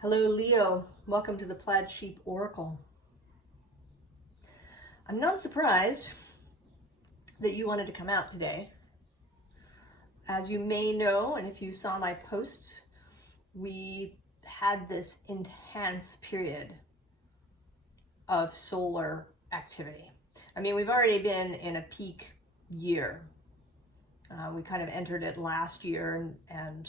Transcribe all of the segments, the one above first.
Hello, Leo. Welcome to the Plaid Sheep Oracle. I'm not surprised that you wanted to come out today. As you may know, and if you saw my posts, we had this intense period of solar activity. I mean, we've already been in a peak year. We kind of entered it last year, and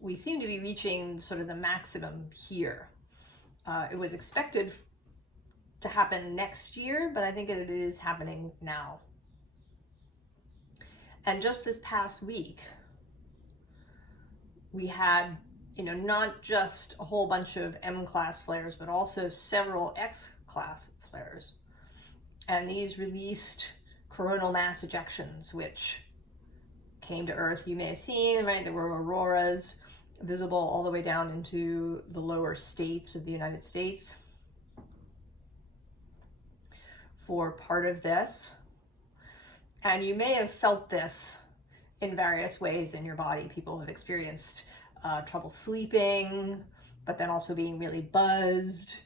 we seem to be reaching sort of the maximum here. It was expected to happen next year, but I think it is happening now. And just this past week, we had, not just a whole bunch of M-class flares, but also several X-class flares. And these released coronal mass ejections, which came to Earth. You may have seen, right? There were auroras visible all the way down into the lower states of the United States for part of this. And you may have felt this in various ways in your body. People have experienced trouble sleeping, but then also being really buzzed.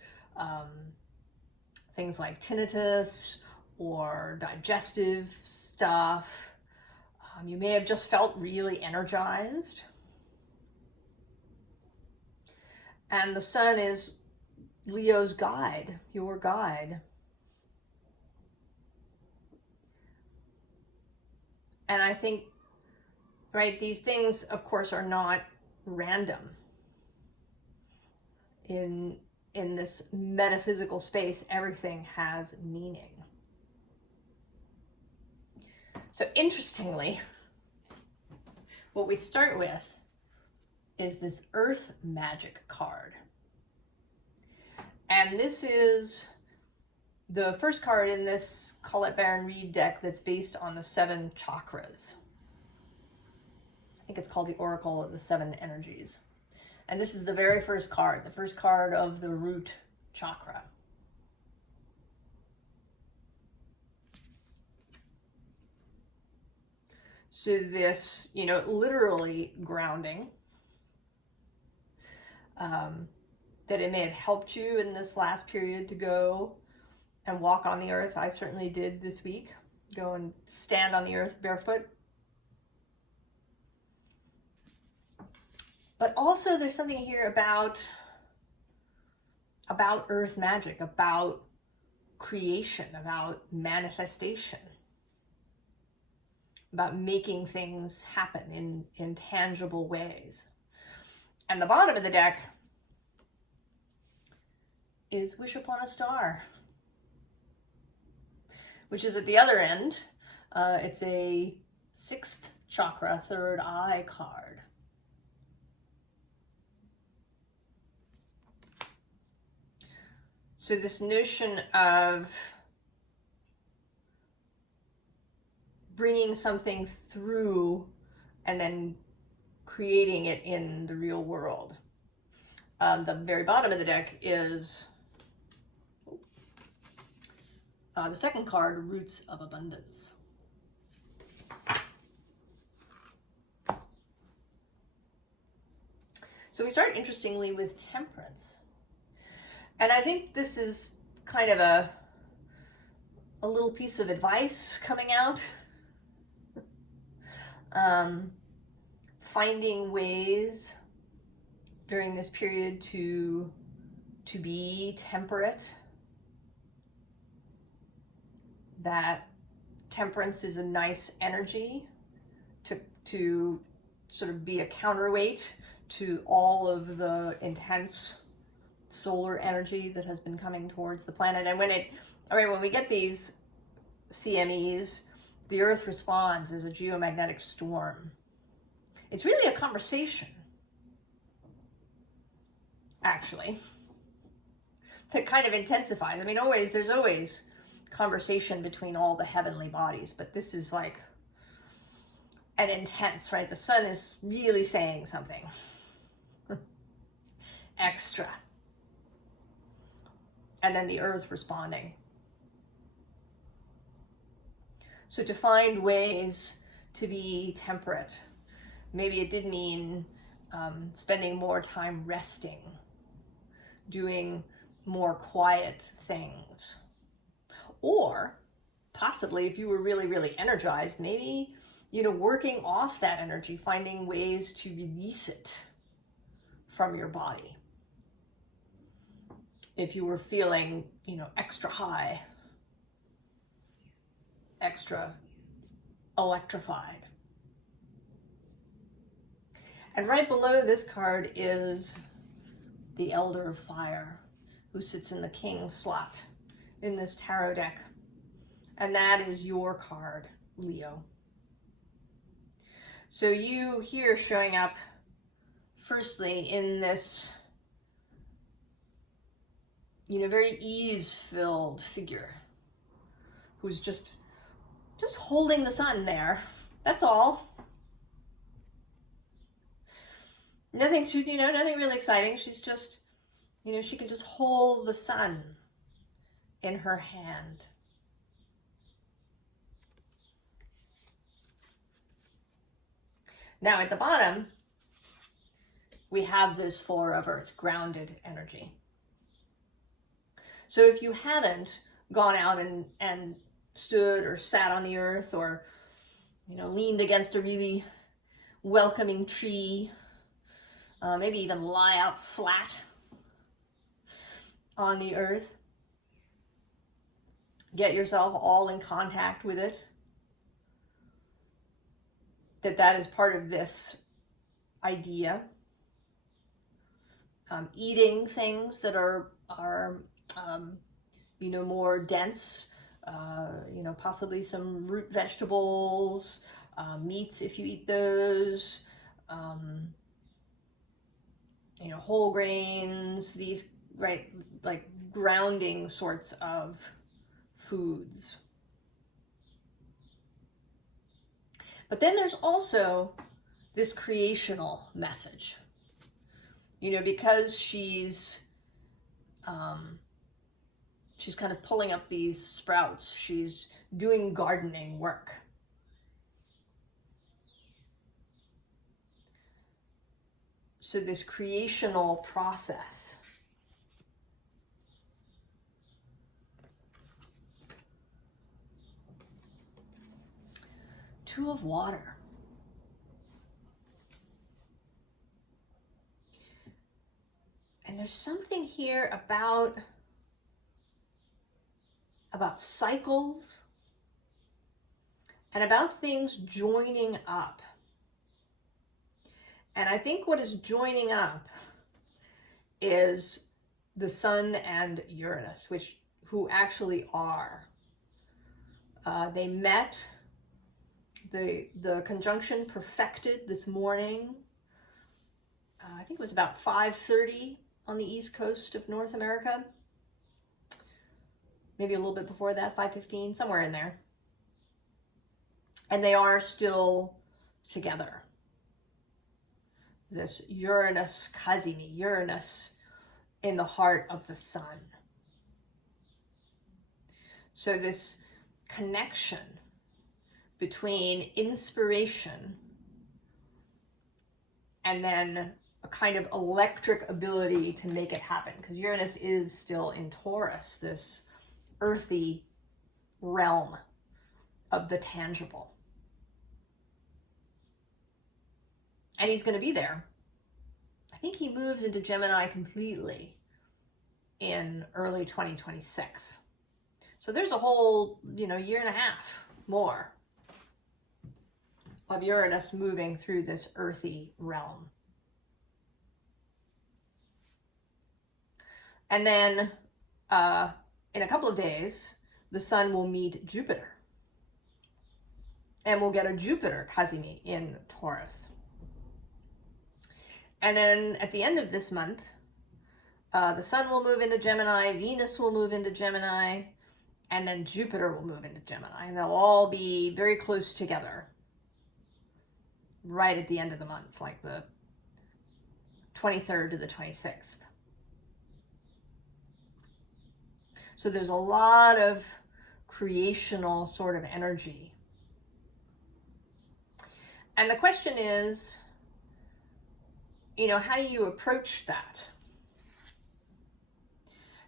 Things like tinnitus or digestive stuff. You may have just felt really energized. And the sun is Leo's guide, your guide. And I think, right, these things, of course, are not random. In this metaphysical space, everything has meaning. So interestingly, what we start with is this Earth Magic card. And this is the first card in this Colette Baron Reed deck that's based on the 7 chakras. I think it's called the Oracle of the 7 Energies. And this is the very first card, the first card of the root chakra. So this, literally grounding, that it may have helped you in this last period to go and walk on the earth. I certainly did this week. Go and stand on the earth barefoot. But also there's something here about earth magic, about creation, about manifestation, about making things happen in tangible ways. And the bottom of the deck is Wish Upon a Star, which is at the other end. It's a 6th chakra, 3rd eye card. So this notion of bringing something through and then creating it in the real world. The very bottom of the deck is the 2nd card, Roots of Abundance. So we start, interestingly, with Temperance. And I think this is kind of a little piece of advice coming out. Finding ways during this period to be temperate. That temperance is a nice energy to sort of be a counterweight to all of the intense solar energy that has been coming towards the planet. And when we get these CMEs, the Earth responds as a geomagnetic storm. It's really a conversation, actually, that kind of intensifies. I mean, there's always conversation between all the heavenly bodies, but this is like an intense, right? The sun is really saying something extra. And then the earth responding. So to find ways to be temperate, maybe it did mean spending more time resting doing more quiet things. Or possibly if you were really, really energized, maybe, you know, working off that energy, finding ways to release it from your body. If you were feeling, you know, extra high, extra electrified. And right below this card is the Elder of Fire, who sits in the King slot in this tarot deck. And that is your card, Leo. So you here showing up firstly in this, you know, very ease-filled figure who's just holding the sun there. That's all. Nothing too, you know, nothing really exciting. She's just, you know, she can just hold the sun in her hand. Now at the bottom, we have this Four of Earth, grounded energy. So if you haven't gone out and stood or sat on the earth, or, you know, leaned against a really welcoming tree, maybe even lie out flat on the earth, get yourself all in contact with it, that is part of this idea. Eating things that are you know, more dense, you know, possibly some root vegetables, meats if you eat those, you know, whole grains, these, right, like grounding sorts of foods. But then there's also this creational message, you know, because she's kind of pulling up these sprouts. She's doing gardening work. So this creational process. Two of Water. And there's something here about cycles and about things joining up. And I think what is joining up is the Sun and Uranus, who actually are. They met, the conjunction perfected this morning. I think it was about 5:30 on the east coast of North America. Maybe a little bit before that, 5:15, somewhere in there. And they are still together. This Uranus Kazimi, Uranus in the heart of the sun. So this connection between inspiration and then a kind of electric ability to make it happen, because Uranus is still in Taurus, this earthy realm of the tangible. And he's going to be there. I think he moves into Gemini completely in early 2026. So there's a whole, you know, year and a half more of Uranus moving through this earthy realm. And then in a couple of days, the sun will meet Jupiter. And we'll get a Jupiter Kazimi in Taurus. And then at the end of this month, the sun will move into Gemini, Venus will move into Gemini, and then Jupiter will move into Gemini. And they'll all be very close together right at the end of the month, like the 23rd to the 26th. So there's a lot of creational sort of energy. And the question is, you know, how do you approach that?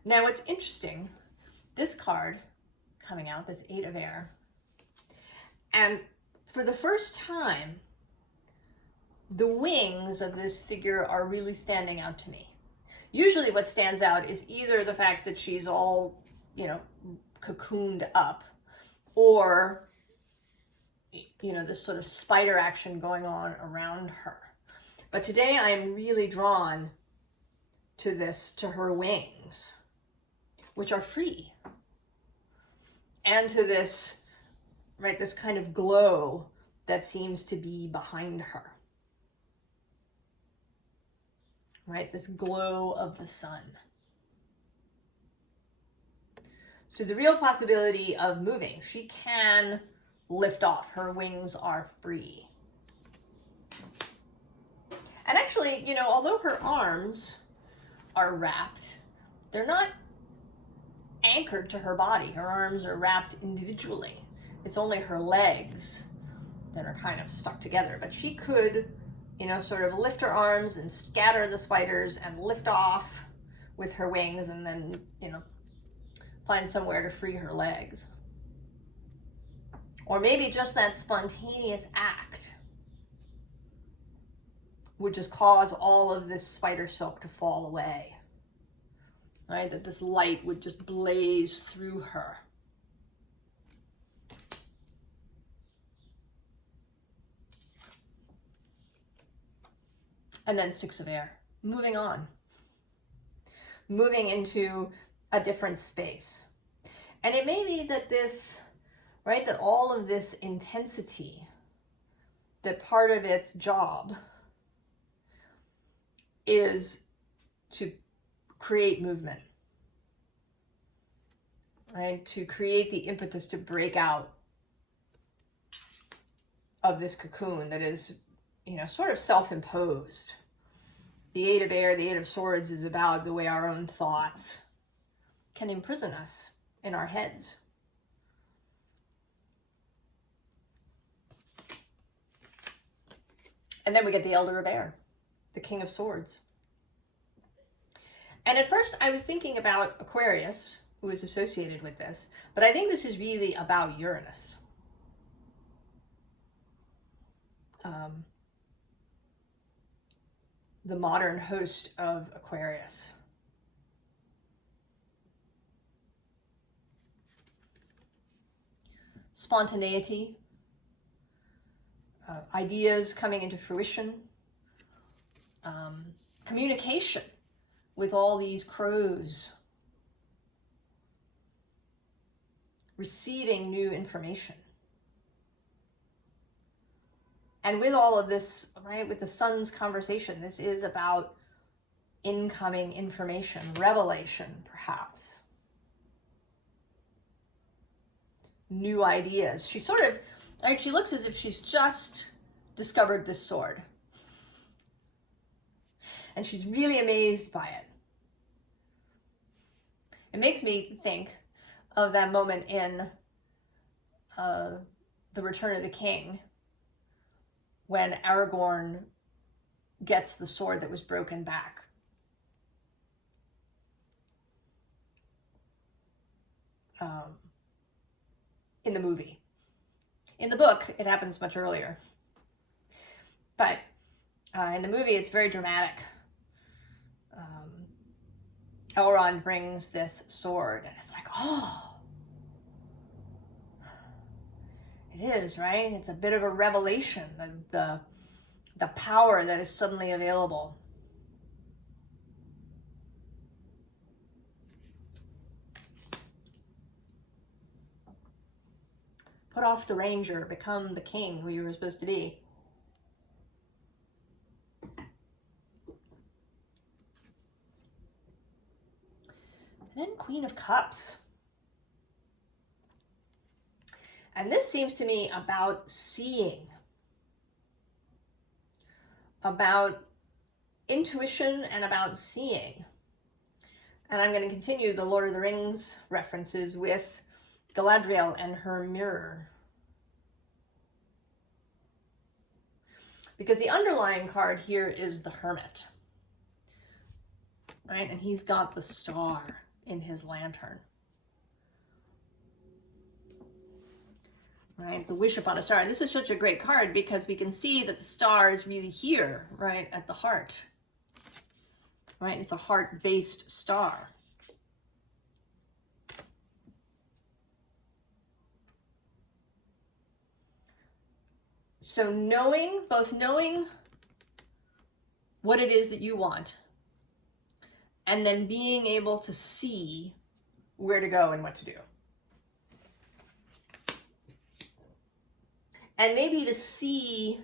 Now what's interesting, this card coming out, this Eight of Air, and for the first time, the wings of this figure are really standing out to me. Usually what stands out is either the fact that she's all, you know, cocooned up, or, you know, this sort of spider action going on around her. But today I'm really drawn to this, to her wings, which are free, and to this, right, this kind of glow that seems to be behind her, right, this glow of the sun. So the real possibility of moving, she can lift off, her wings are free. And actually, you know, although her arms are wrapped, they're not anchored to her body. Her arms are wrapped individually. It's only her legs that are kind of stuck together. But she could, you know, sort of lift her arms and scatter the spiders and lift off with her wings, and then, you know, find somewhere to free her legs. Or maybe just that spontaneous act would just cause all of this spider silk to fall away, right? That this light would just blaze through her. And then Six of Air, moving on, moving into a different space. And it may be that this, right, that all of this intensity, that part of its job is to create movement, right? To create the impetus to break out of this cocoon that is, you know, sort of self-imposed. The Eight of Air, the Eight of Swords, is about the way our own thoughts can imprison us in our heads. And then we get the Elder of Air, the King of Swords. And at first I was thinking about Aquarius, who is associated with this, but I think this is really about Uranus. The modern host of Aquarius. Spontaneity, ideas coming into fruition, communication with all these crows, receiving new information. And with all of this, right, with the sun's conversation, this is about incoming information, revelation, perhaps. New ideas. She sort of, right, she looks as if she's just discovered this sword. And she's really amazed by it. It makes me think of that moment in The Return of the King, when Aragorn gets the sword that was broken back. In the movie. In the book, it happens much earlier. But in the movie, it's very dramatic. Elrond brings this sword, and it's like, oh, it is, right? It's a bit of a revelation, the power that is suddenly available. Put off the ranger, become the king who you were supposed to be. And then Queen of Cups. And this seems to me about seeing, about intuition and about seeing. And I'm going to continue the Lord of the Rings references with Galadriel and her mirror. Because the underlying card here is the Hermit, right? And he's got the star in his lantern. Right, the wish upon a star. And this is such a great card because we can see that the star is really here, right, at the heart. Right, it's a heart-based star. So both knowing what it is that you want, and then being able to see where to go and what to do. And maybe to see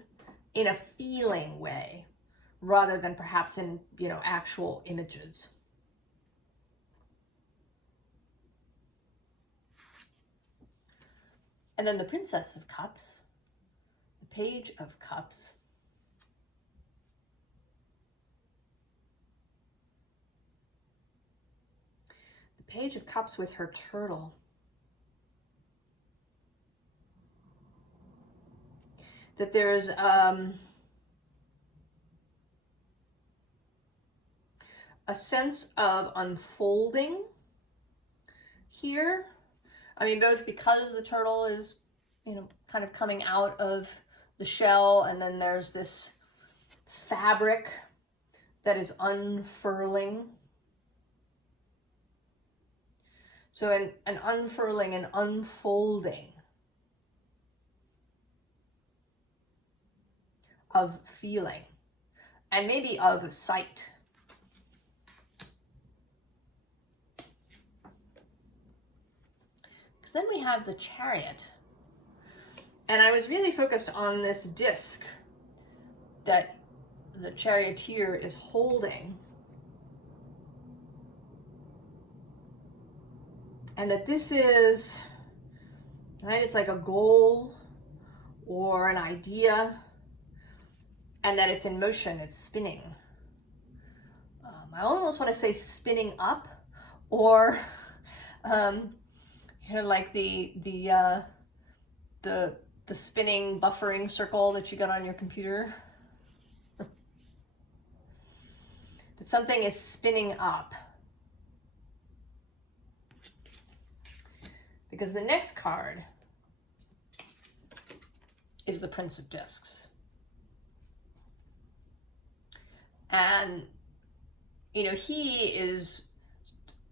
in a feeling way, rather than perhaps in, actual images. And then the Princess of Cups, the Page of Cups. The Page of Cups with her turtle. That there's a sense of unfolding here. I mean, both because the turtle is, kind of coming out of the shell, and then there's this fabric that is unfurling. So an unfurling and unfolding of feeling, and maybe of sight. Because then we have the Chariot. And I was really focused on this disc that the charioteer is holding. And that this is, right, it's like a goal or an idea, and that it's in motion, it's spinning. I almost want to say spinning up, or like the spinning buffering circle that you got on your computer. That something is spinning up. Because the next card is the Prince of Discs. And, he is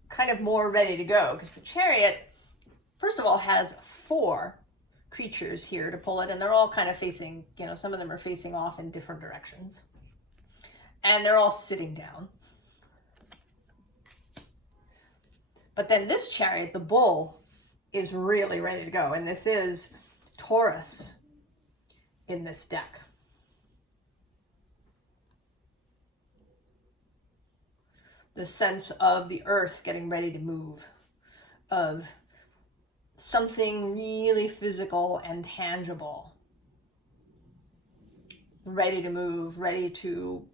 kind of more ready to go, because the Chariot, first of all, has 4 creatures here to pull it, and they're all kind of facing, some of them are facing off in different directions. And they're all sitting down. But then this Chariot, the bull, is really ready to go. And this is Taurus in this deck. The sense of the earth getting ready to move, of something really physical and tangible, ready to move, ready to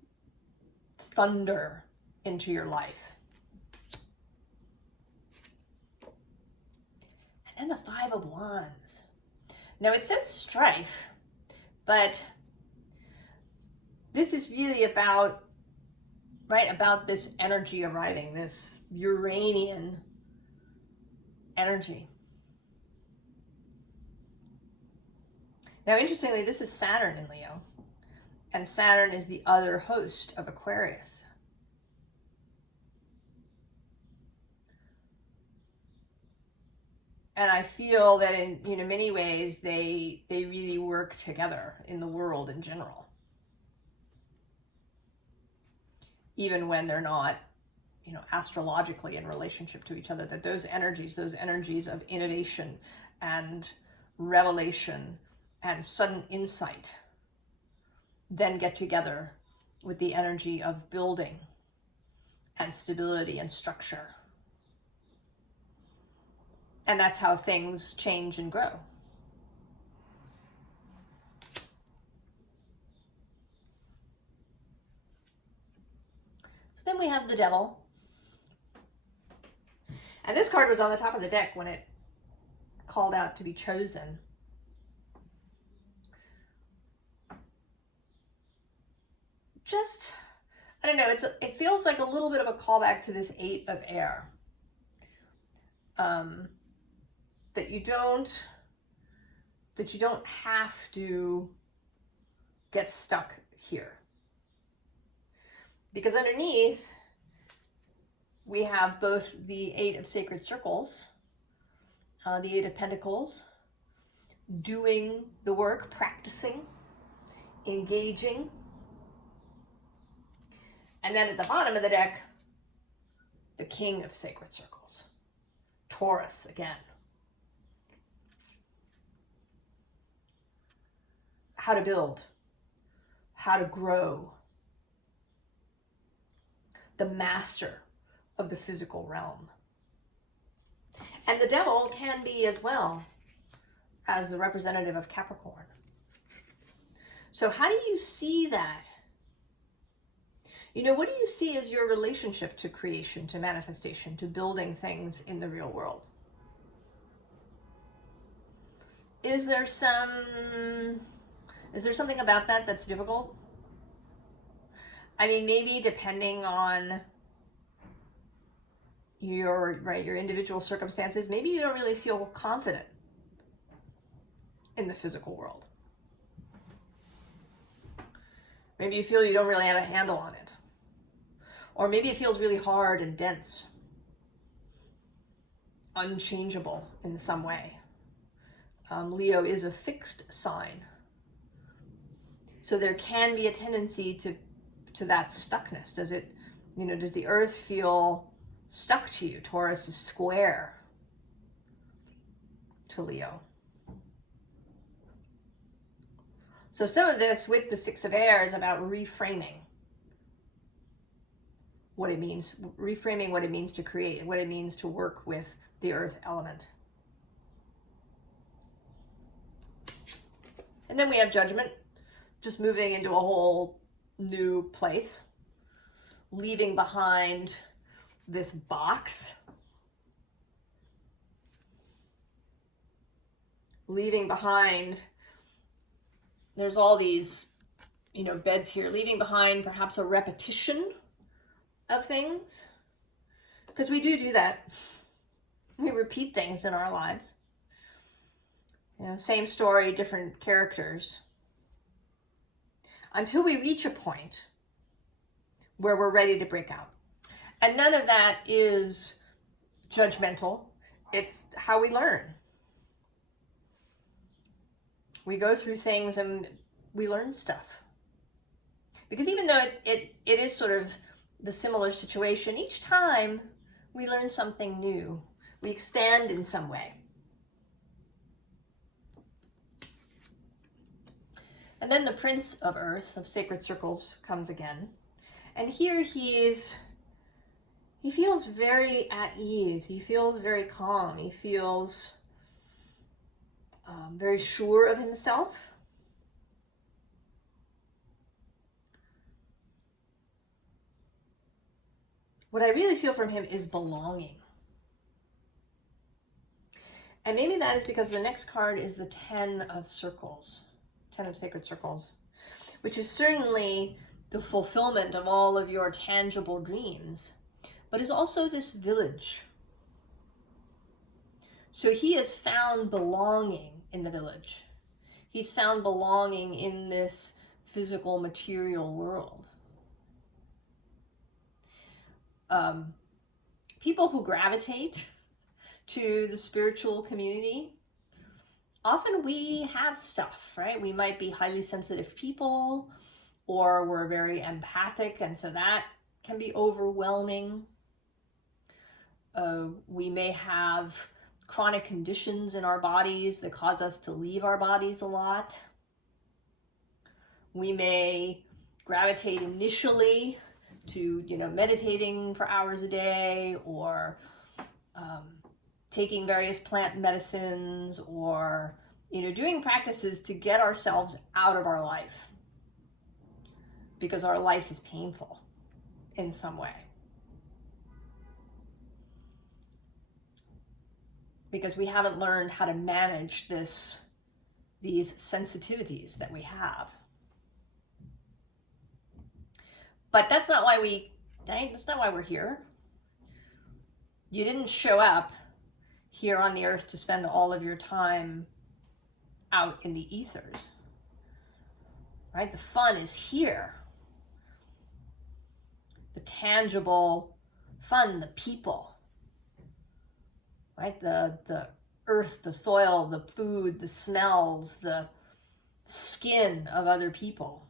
thunder into your life. And then the 5 of Wands. Now it says strife, but this is really about this energy arriving, this Uranian energy. Now, interestingly, this is Saturn in Leo, and Saturn is the other host of Aquarius. And I feel that in many ways they really work together in the world in general. Even when they're not, astrologically in relationship to each other, that those energies of innovation and revelation and sudden insight then get together with the energy of building and stability and structure. And that's how things change and grow. Then we have the Devil. And this card was on the top of the deck when it called out to be chosen. I don't know, it feels like a little bit of a callback to this 8 of Air. that you don't have to get stuck here. Because underneath, we have both the Eight of Sacred Circles, the Eight of Pentacles, doing the work, practicing, engaging. And then at the bottom of the deck, the King of Sacred Circles, Taurus again. How to build, how to grow, the master of the physical realm. And the devil can be as well as the representative of Capricorn. So how do you see that? You know, what do you see as your relationship to creation, to manifestation, to building things in the real world? Is there something about that that's difficult? I mean, maybe depending on your individual circumstances, maybe you don't really feel confident in the physical world. Maybe you feel you don't really have a handle on it. Or maybe it feels really hard and dense, unchangeable in some way. Leo is a fixed sign. So there can be a tendency to that stuckness. Does the earth feel stuck to you? Taurus is square to Leo. So some of this with the Six of Air is about reframing what it means to create, what it means to work with the earth element. And then we have Judgment, just moving into a whole new place, leaving behind this box, leaving behind, there's all these, beds here, leaving behind perhaps a repetition of things, because we do that. We repeat things in our lives. Same story, different characters, until we reach a point where we're ready to break out. And none of that is judgmental. It's how we learn. We go through things and we learn stuff. Because even though it is sort of the similar situation, each time we learn something new. We expand in some way. And then the Prince of Earth, of Sacred Circles, comes again. And here he feels very at ease. He feels very calm. He feels very sure of himself. What I really feel from him is belonging. And maybe that is because the next card is the Ten of Circles, Ten of Sacred Circles, which is certainly the fulfillment of all of your tangible dreams, but is also this village. So he has found belonging in the village. He's found belonging in this physical, material world. People who gravitate to the spiritual community, often we have stuff, right? We might be highly sensitive people, or we're very empathic, and so that can be overwhelming. We may have chronic conditions in our bodies that cause us to leave our bodies a lot. We may gravitate initially to, meditating for hours a day, or taking various plant medicines, or, doing practices to get ourselves out of our life because our life is painful in some way. Because we haven't learned how to manage these sensitivities that we have. But that's not why we're here. You didn't show up here on the earth to spend all of your time out in the ethers, right? The fun is here. The tangible fun, the people, right? The earth, the soil, the food, the smells, the skin of other people.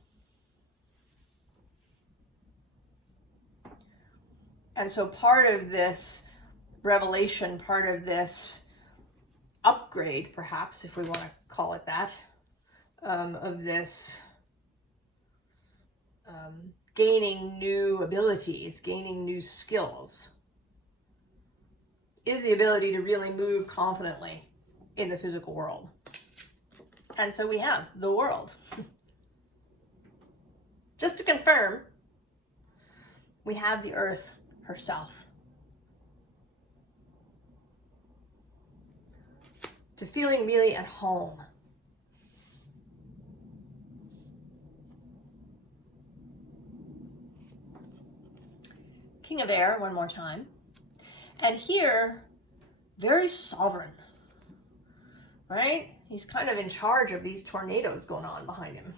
And so part of this revelation, part of this upgrade, perhaps, if we want to call it that, of this gaining new abilities, gaining new skills, is the ability to really move confidently in the physical world. And so we have the world. Just to confirm, we have the earth herself. To feeling really at home. King of Air, one more time. And here, very sovereign, right? He's kind of in charge of these tornadoes going on behind him.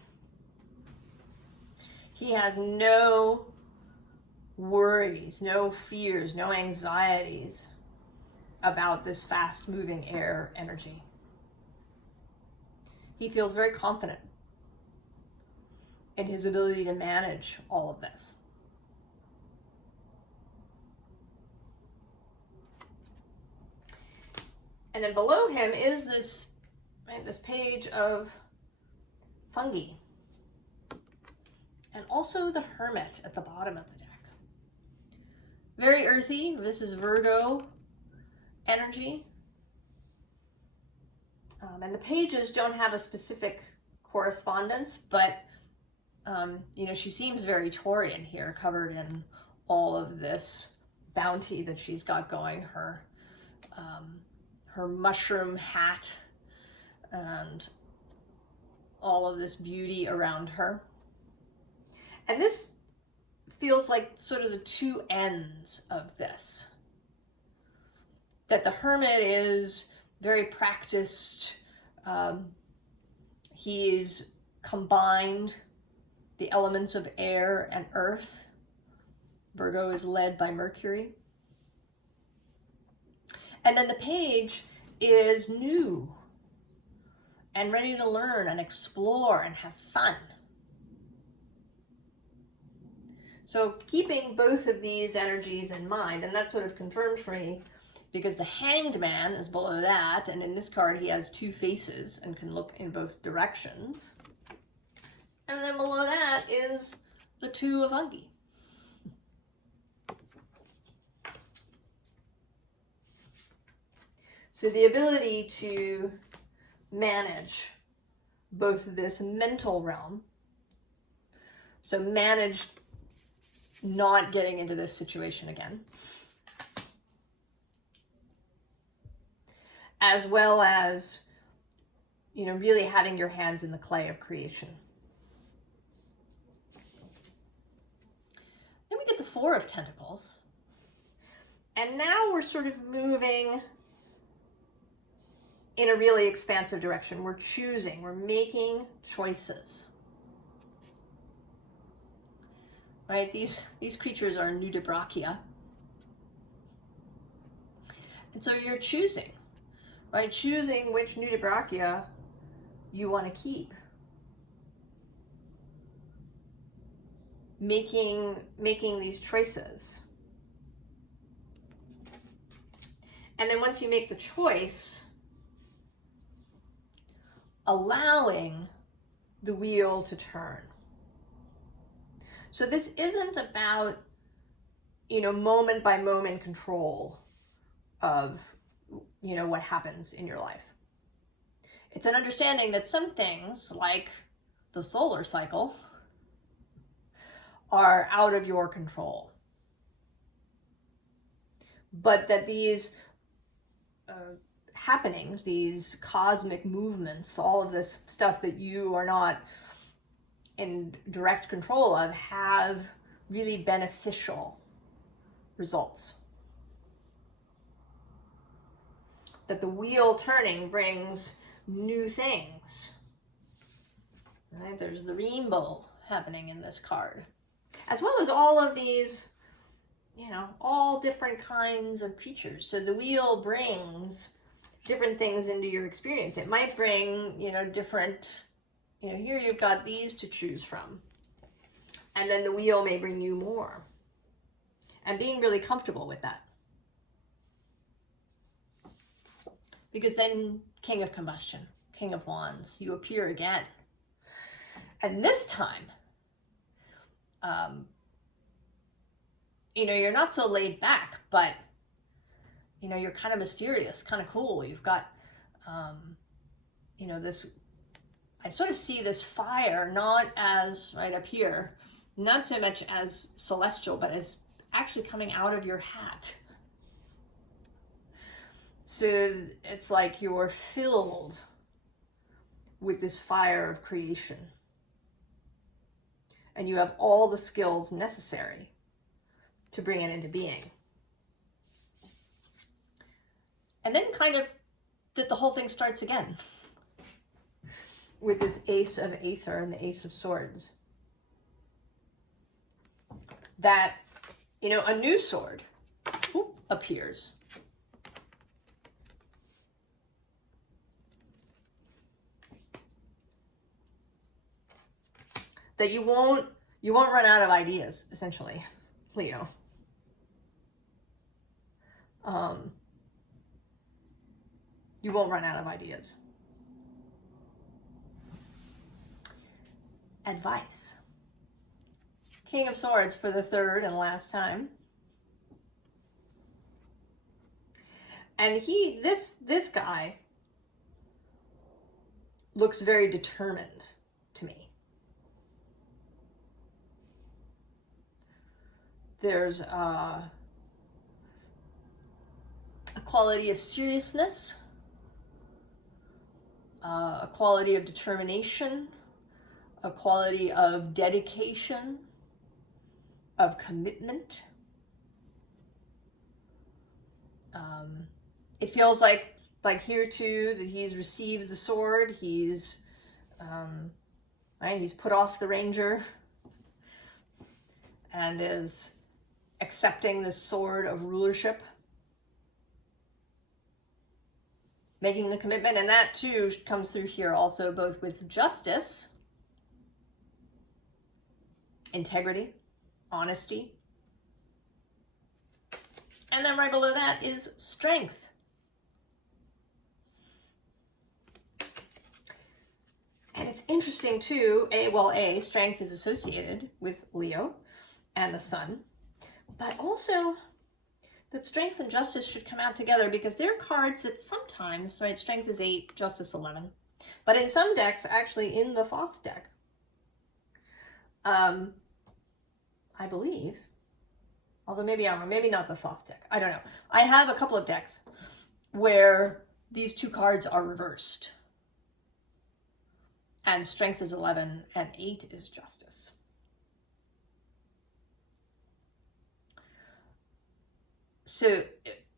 He has no worries, no fears, no anxieties about this fast-moving air energy. He feels very confident in his ability to manage all of this. And then below him is this page of fungi. And also the Hermit at the bottom of the deck. Very earthy. This is Virgo energy. And the pages don't have a specific correspondence, but she seems very Taurian here, covered in all of this bounty that she's got going. Her mushroom hat and all of this beauty around her. And this feels like sort of the two ends of this. That the Hermit is very practiced. He's combined the elements of air and earth. Virgo is led by Mercury. And then the page is new and ready to learn and explore and have fun. So keeping both of these energies in mind, and that sort of confirmed for me, because the Hanged Man is below that, and in this card he has two faces and can look in both directions. And then below that is the Two of Fungi. So the ability to manage both this mental realm, so manage not getting into this situation again, as well as, really having your hands in the clay of creation. Then we get the Four of Pentacles. And now we're sort of moving in a really expansive direction. We're choosing, we're making choices. Right? These creatures are nudibranchia. And so you're choosing, right? Choosing which nudibranchia you want to keep. Making these choices. And then once you make the choice, allowing the wheel to turn. So this isn't about, moment by moment control of, what happens in your life. It's an understanding that some things, like the solar cycle, are out of your control. But that these happenings, these cosmic movements, all of this stuff that you are not in direct control of, have really beneficial results. that the wheel turning brings new things. Right? There's the rainbow happening in this card, as well as all of these, you know, all different kinds of creatures. So the wheel brings different things into your experience. It might bring, you know, different, you know, here you've got these to choose from. And then the wheel may bring you more. And being really comfortable with that. Because then King of Combustion, King of Wands, you appear again. And this time, you know, you're not so laid back, but, you know, you're kind of mysterious, kind of cool. You've got, you know, this, I sort of see this fire not as, right up here, not so much as celestial, but as actually coming out of your hat. So it's like you're filled with this fire of creation. And you have all the skills necessary to bring it into being. And then kind of that the whole thing starts again with this Ace of Aether and the Ace of Swords. That, you know, a new sword appears. That you won't run out of ideas, essentially, Leo. You won't run out of ideas. Advice. King of Swords for the third and last time. And this guy looks very determined to me. There's a quality of seriousness, a quality of determination, a quality of dedication, of commitment. It feels like here too that he's received the sword. He's right. He's put off the ranger and is accepting the sword of rulership, making the commitment, and that too comes through here also, both with justice, integrity, honesty, and then right below that is strength. And it's interesting too, strength is associated with Leo and the sun, but also that strength and justice should come out together, because they're cards that sometimes, right, strength is 8, justice 11. But in some decks, actually in the Thoth deck, I believe, although maybe not the Thoth deck, I don't know. I have a couple of decks where these two cards are reversed. And strength is 11 and 8 is justice. So,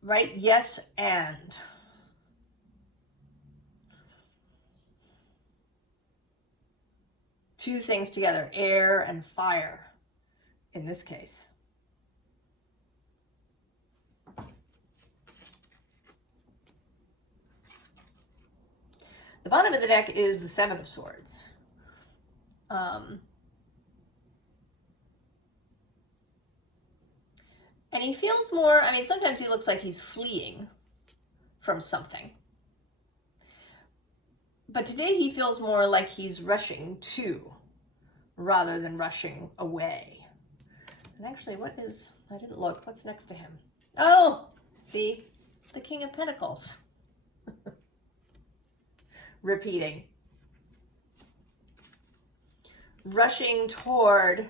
right, yes, and. Two things together, air and fire, in this case. The bottom of the deck is the Seven of Swords. And he feels more, I mean, sometimes he looks like he's fleeing from something. But today he feels more like he's rushing to, rather than rushing away. And actually, I didn't look, what's next to him? Oh, see, the King of Pentacles. Repeating. Rushing toward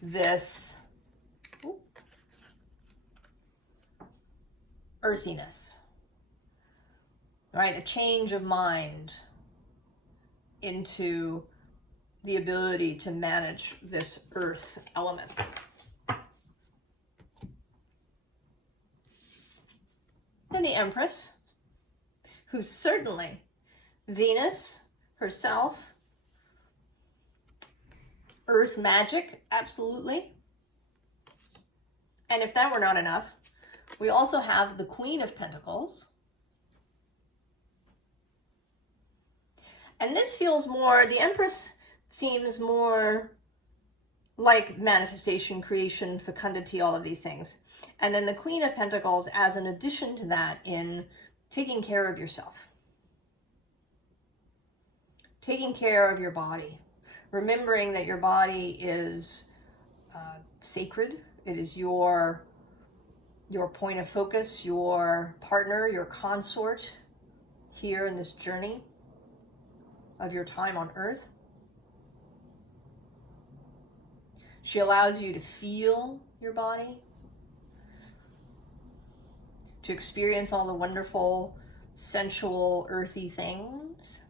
this earthiness, right? A change of mind into the ability to manage this earth element. and the Empress, who's certainly Venus herself, Earth magic, absolutely. And if that were not enough, we also have the Queen of Pentacles. And this feels more, the Empress seems more like manifestation, creation, fecundity, all of these things. And then the Queen of Pentacles as an addition to that in taking care of yourself. Taking care of your body. Remembering that your body is sacred. It is your point of focus, your partner, your consort here in this journey of your time on Earth. She allows you to feel your body, to experience all the wonderful, sensual, earthy things.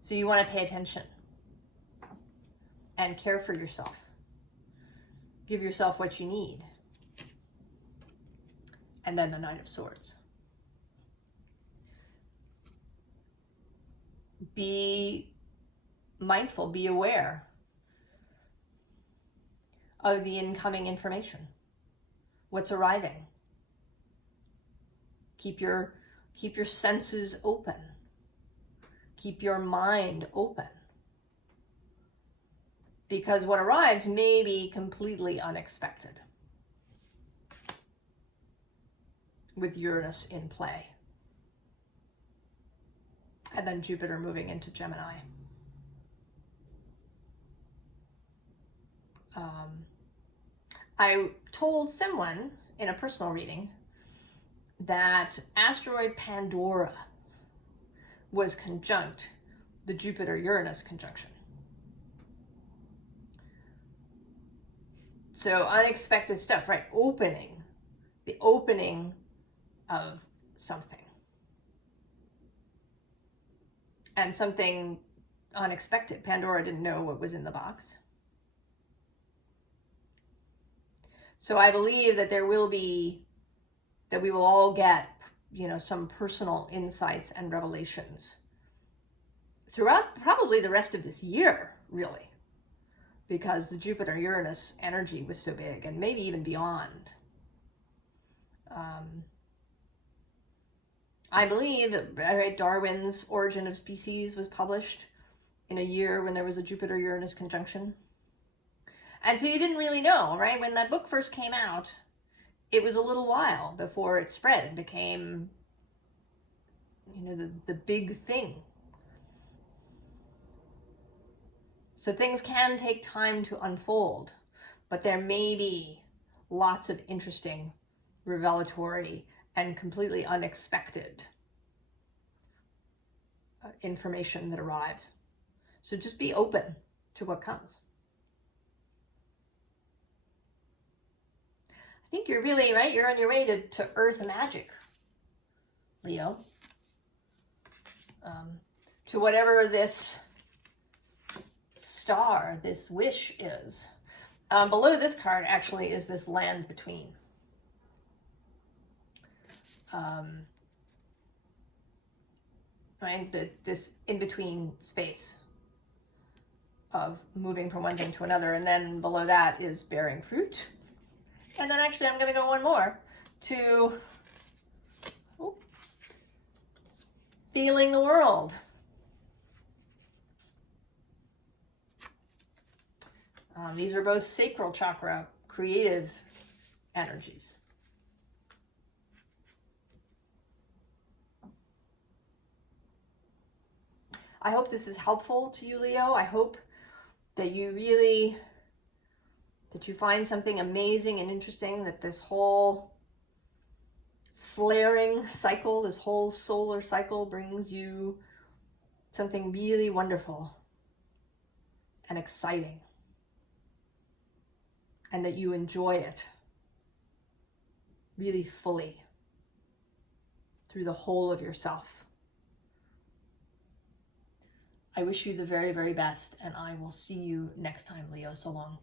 So you want to pay attention and care for yourself. Give yourself what you need. And then the Knight of Swords. Be mindful, be aware of the incoming information. What's arriving. Keep your senses open. Keep your mind open. Because what arrives may be completely unexpected with Uranus in play. And then Jupiter moving into Gemini. I told someone in a personal reading that asteroid Pandora was conjunct the Jupiter-Uranus conjunction. So unexpected stuff, right? The opening of something. And something unexpected. Pandora didn't know what was in the box. So I believe that we will all get, some personal insights and revelations throughout probably the rest of this year, really, because the Jupiter-Uranus energy was so big, and maybe even beyond. I believe that Darwin's Origin of Species was published in a year when there was a Jupiter-Uranus conjunction. And so you didn't really know, right? When that book first came out, it was a little while before it spread and became, the big thing. So things can take time to unfold, but there may be lots of interesting, revelatory, and completely unexpected information that arrives. So just be open to what comes. I think you're really, right? You're on your way to earth magic, Leo. To whatever this star, this wish is. Below this card actually is this land between. Right? This in-between space of moving from one thing to another. And then below that is bearing fruit. And then actually I'm going to go one more to feeling the world. These are both sacral chakra, creative energies. I hope this is helpful to you, Leo. I hope that you find something amazing and interesting, that this whole flaring cycle, this whole solar cycle brings you something really wonderful and exciting, and that you enjoy it really fully through the whole of yourself. I wish you the very, very best, and I will see you next time, Leo. So long.